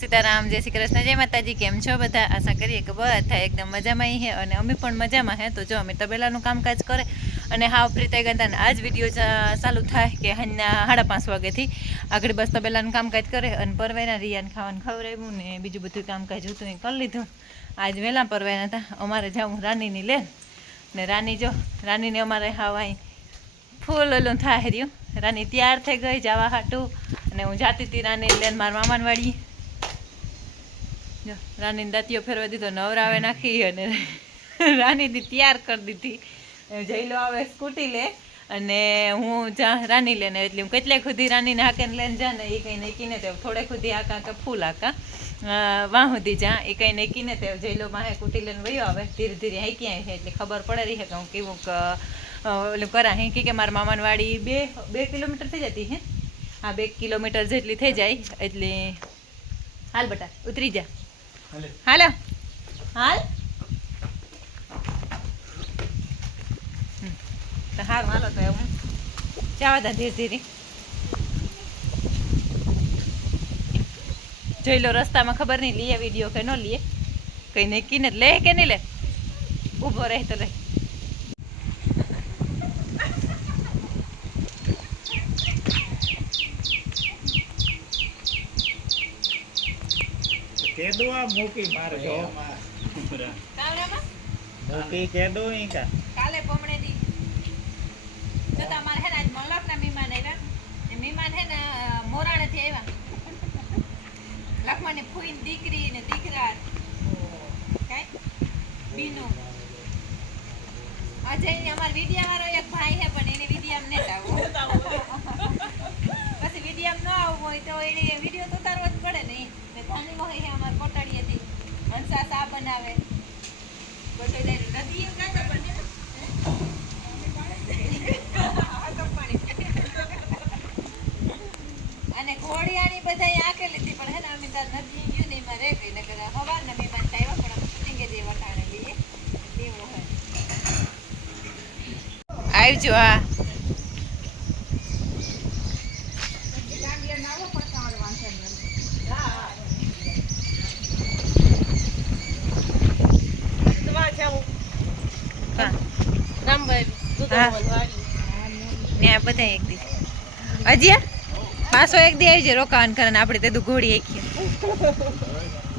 સીતારામ, જય શ્રી કૃષ્ણ, જય માતાજી, કેમ છો બધા? આશા કરીએ કે બધા એકદમ મજામાં હે અને અમે પણ મજામાં હે. તો જો અમે તબેલાનું કામકાજ કરે અને હાવ ફ્રી થઈ ગયા હતા અને આ જ વીડિયો ચાલુ થાય કે હાંજના સાડા પાંચ વાગ્યાથી આગળ બસ તબેલાનું કામકાજ કરે અને પરવાયના રિયાને ખાવાનું ખવડાવ્યું ને બીજું બધું કામકાજ હતું એ કરી લીધું. આજ વહેલા પરવાયના હતા. અમારે જાઉં રાનીની લે ને રાની જો, રાનીને અમારે હાવ અહીં ફૂલ ઓલું થાય રહ્યું રાની તૈયાર થઈ ગઈ, જવા હાટું. અને હું જાતી હતી રાની લેન મારા મામાને વાળી જો રાનીને દાંતીઓ ફેરવા દીધો, નવરાવે નાખી અને રાનીથી તૈયાર કરી દીધી. જઈલો આવે સ્કૂટી લે અને હું જા રાની લેને એટલે હું કેટલે ખુદી રાનીને હાકેને લઈને જા ને એ કંઈ નક્કીને તે થોડે ખુદી આકા કે ફૂલ આકા વાહ સુધી જા એ કંઈ નહીકીને તે જઈલો માહે કુટી લઈને વયો આવે. ધીરે ધીરે હાકી છે એટલે ખબર પડે રહી કે હું કેવું ઓલું કરા હે. કે મારા મામાની વાડી બે બે કિલોમીટર થઈ જતી હે. હા, બે કિલોમીટર જેટલી થઈ જાય. એટલે હાલ બટા, ઉતરી જા. હાલો. હાલ. તો હાલો તો હું જવા દા ધીરે ધીરે. જોઈ લો, રસ્તામાં ખબર નહીં લઈએ વીડિયો કે ન લઈએ કંઈ નક્કી ને લે કે નહીં લે? ઊભો રહે તો લે કેદુઆ મૂકી મારે. જો કાવડામાં મૂકી કેદો ઈ કા કાલે પમણે દી જો તમારે હે ને આજ મલકના મહેમાન આવ્યા ને મહેમાન હે ને અ, મોરાણેથી આવ્યા લખમણની ફૂઈની દીકરી ને દીકરા કાંઈ બીનુ અજય અમાર વિડિયા વાળો એક ભાઈ હે પણ એની વિડિયા ને આવું પછી વિડિયા ન આવવું હોય તો એને વિડિયો તો ઉતારવો જ પડે ને ઈ. ને ધાની હોય હે અમાર કોટડીએથી હંસા સા બનાવે પછી લે નદી એમ કાંઈ તો બને. અને ઘોડિયાની બધાય આંકે લીધી પણ હે ને અમે તાર નદી ગયું ને એમાં રહી ગઈ નકર હવારના મહેમાન તો આવ્યા પણ અમે શૂટિંગે જે વટાણે લઈએ એવું હોય આવજો હા. બધા એક દી. હજી પાછો એક દી આવી જાય રોકાવાનું કરે આપણે તે ઘોડી એકીએ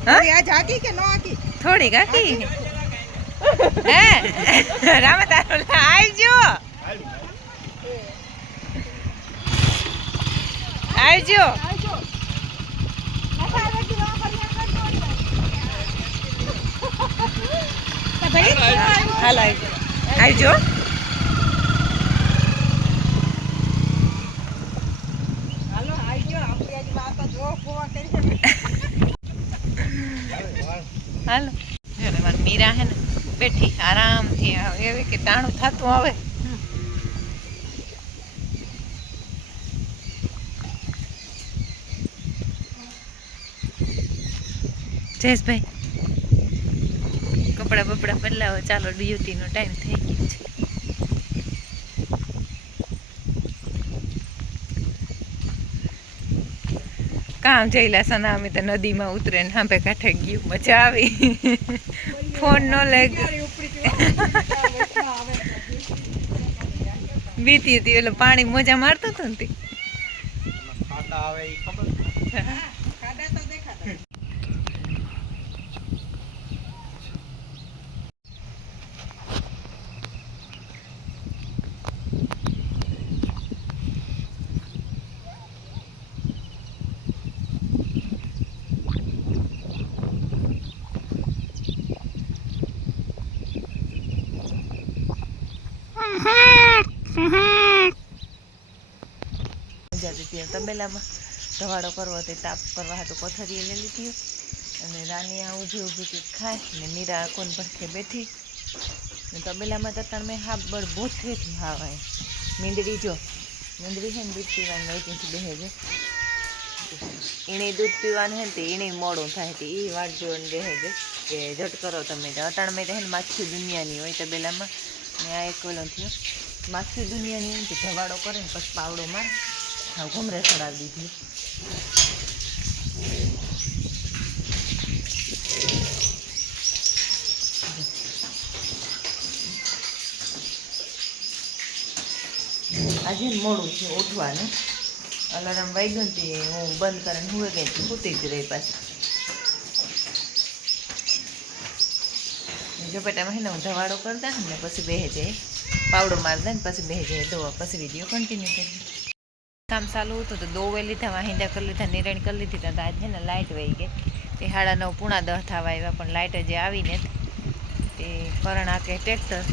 હા? થોડી કાકી હે? રામા તારો આવજો. આવજો. હાલો આવજો. હાલો. મીરા હે ને બેઠી આરામથી આવે. એવી કે તાણું થતું આવે. જયેશભાઈ? કપડા બપડા બદલાવો ચાલો ડ્યુટીનો ટાઈમ થઈ ગયો છે. કામ જઈલા સના અમે તો નદીમાં ઉતરે ને હાંભે કાંઠે ગયું મજા આવી. ફોન નો લેગ. બીતી હતી એટલે પાણી મોજા મારતો હતો ને તે. ખાતા આવે ઈ ખબર મજા હતી તબેલામાં ધવાડો કરવો તે તાપ કરવા હાટું પથરીએ લઈ લીધી. અને રાની આ ઊભી ઊભી કંઈક ખાય ને મીરા કોણ પડખે બેઠી. ને તબેલામાં તો તમે હા બળ જ હાવાય મીંદડી જો, મીંદડી છે ને દૂધ પીવાનું વૈકીથી બેહે છે. એને દૂધ પીવાનું હે ને તે એને મોડું થાય તે એ વાટ જોઈને બેહે છે. કે જટ કરો તમે. તો અટાણમાં રહે ને માછી દુનિયાની હોય તબેલામાં. ને આ એક ઓલો થયો. માખી દુનિયાની એમ ધવાડો કરે ને પછી પાવડો માર. આવ ઘમરે ચડાવી દીધી. આજે મોડું છે ઉઠવાનું. અલાર્મ વાગ્યું તે હું બંધ કરીને હું ગઈ સૂતી જ રહી પાછી. જો પેટામાં હે ને હું ધવાડો કરતા દઉં ને પછી બેહે જાય પાવડો મારતા ને પછી ભેજે દો પછી વીડિયો કન્ટિન્યુ કરી કામ ચાલુ હતું તો દો વે લીધા વાહિંદા કરી લીધા, નિરણ કરી લીધી, તો આજ ને લાઇટ વહી ગઈ. તે સાડા નવ પૂણા દહ થવા આવ્યા પણ લાઇટ જે આવીને તે કરણ આકે ટ્રેક્ટર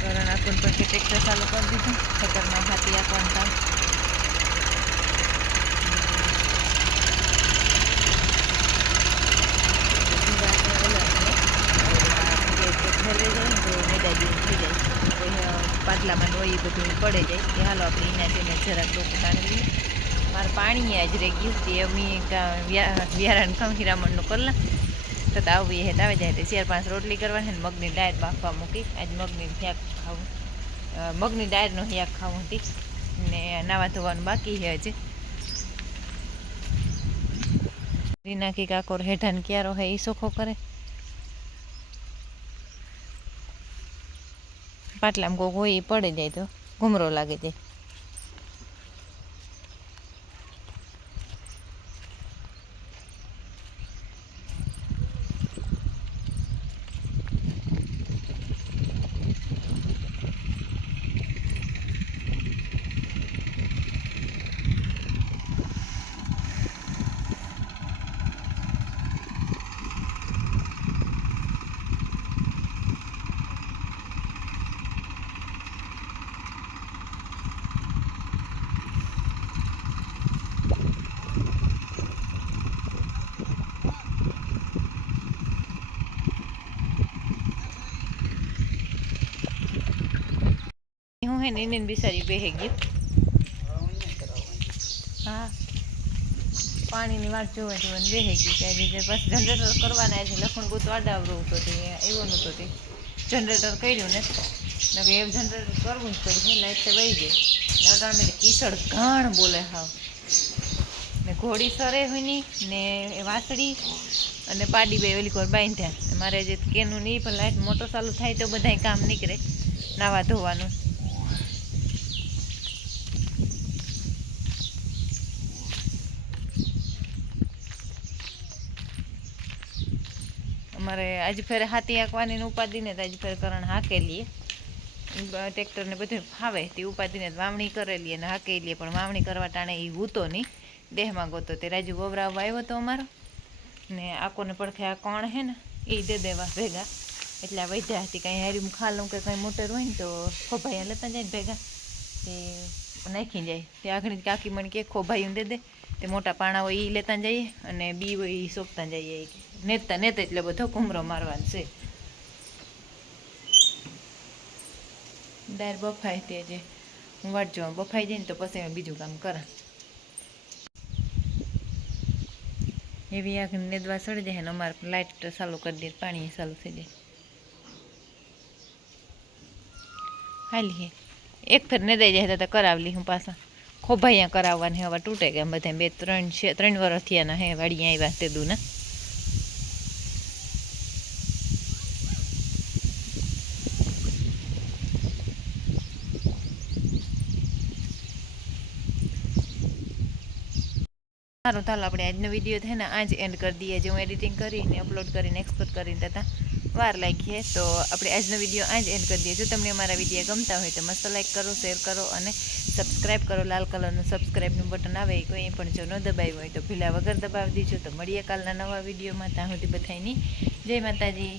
કરણ આકુન પછી ટ્રેક્ટર ચાલુ કરી દીધું. ખેતરમાં હાથી આખવાનું કામ પાટલામાં ડોઈ બધું પડે જાય. કે હાલો આપણે એના જઈને જરાક ડોકું તાણી લઈએ મારે પાણી આજ રહી ગયું તે અમે વ્યારાણ ખમીરામણનું કરલા. તો તો આવું એ આવે જાય. તો ચાર પાંચ રોટલી કરવાની ને મગની ડાયર બાફવા મૂકી. આજ મગની શાક ખાવું. મગની ડાયરનું હ્યાક ખાવું હતી. ને નાવા ધોવાનું બાકી છે હજી. રીનાકી કાકોર હેઠાન ક્યારો હે એ સોખો કરે. પાટલામાં કોઈ હોય પડી જાય તો. ઘૂમરો લાગે જાય હું હે ને એને બિસારી બેહી ગીત હા. પાણીની વાત જોવે જોવે ને બેહી ગઈ ત્યાં જે બસ જનરેટર કરવાના છે, લખણ ગોતો આડાવરું હતો તે એવો નહોતો તે. જનરેટર કર્યું ને નકે એવું જનરેટર કરવું જ પડ્યું લાઈટ તો વહી ગઈ. ને મેં કીચડ ઘાણ બોલે હાવ. ને ઘોડી સરે હોઈની ને એ વાસળી અને પાડી બે ઓલી કોર બાંધ્યા. મારે જે કેનું નહીં પણ લાઈટ મોટર ચાલુ થાય તો બધાય કામ નીકળે, નાવા ધોવાનું. અમારે આજ ફેર હાથી હાંકવાની ઉપાધીને તો આજ ફેર કરણ હાકેલીએ. ટ્રેક્ટરને બધું ફાવે તે ઉપાધીને તો વાવણી કરેલી અને હાકેલીએ, પણ વાવણી કરવા ટાણે એ હૂતો નહીં. દેહમાં ગોતો તે રાજુ વવરાવવા આવ્યો તો અમારો. ને આકોને પડખે આ કોણ હે ને એ દે દેવા ભેગા. એટલે આ વૈદ્યા હતી કાંઈ હારી ખાલું કે કાંઈ મોટર હોય ને તો ખોભાઈ લેતા જાય ભેગા. તે નાખી જાય. તે આગળ કાકી મને કે ખોભાઈ દે દે. તે મોટા પાણા હોય એ લેતા જઈએ અને બી હોય એ સોંપતા જઈએ કે. નેતા નેતા એટલે બધો કુમરો મારવાનો છે. દાર બફાય તે હું વાટ જોવા, બફાઈ જાય ને તો પછી અમે બીજું કામ કરા. એવી આગ નેદવા સડી જાય ને અમારે લાઇટ ચાલુ કરી દે, પાણી ચાલુ થઈ જાય. હાલી એક ફેર નેદાઈ જાય તો કરાવલી હું પાછા. ખોભાઈયા કરાવવાની હવે તૂટે ગયા બધા બે, ત્રણ છે, ત્રણ વર્ષ થયા હે વાડી આવ્યા તે દુ સારું ચાલો આપણે આજનો વીડિયો છે ને આજ એન્ડ કરી દઈએ. જે હું એડિટિંગ કરીને અપલોડ કરીને એક્સપોર્ટ કરીને તથા વાર લાગીએ. તો આપણે આજનો વીડિયો આજ એન્ડ કરી દઈએ. જો તમને અમારા વીડિયો ગમતા હોય તો મસ્ત લાઈક કરો શેર કરો અને સબસ્ક્રાઈબ કરો. લાલ કલરનું સબસ્ક્રાઈબનું બટન આવે કોઈ પણ જો ન દબાવ્યું હોય તો ભીલા વગર દબાવી દીજો. તો મળીએ કાલના નવા વિડીયોમાં ત્યાં સુધી બધાની જય માતાજી.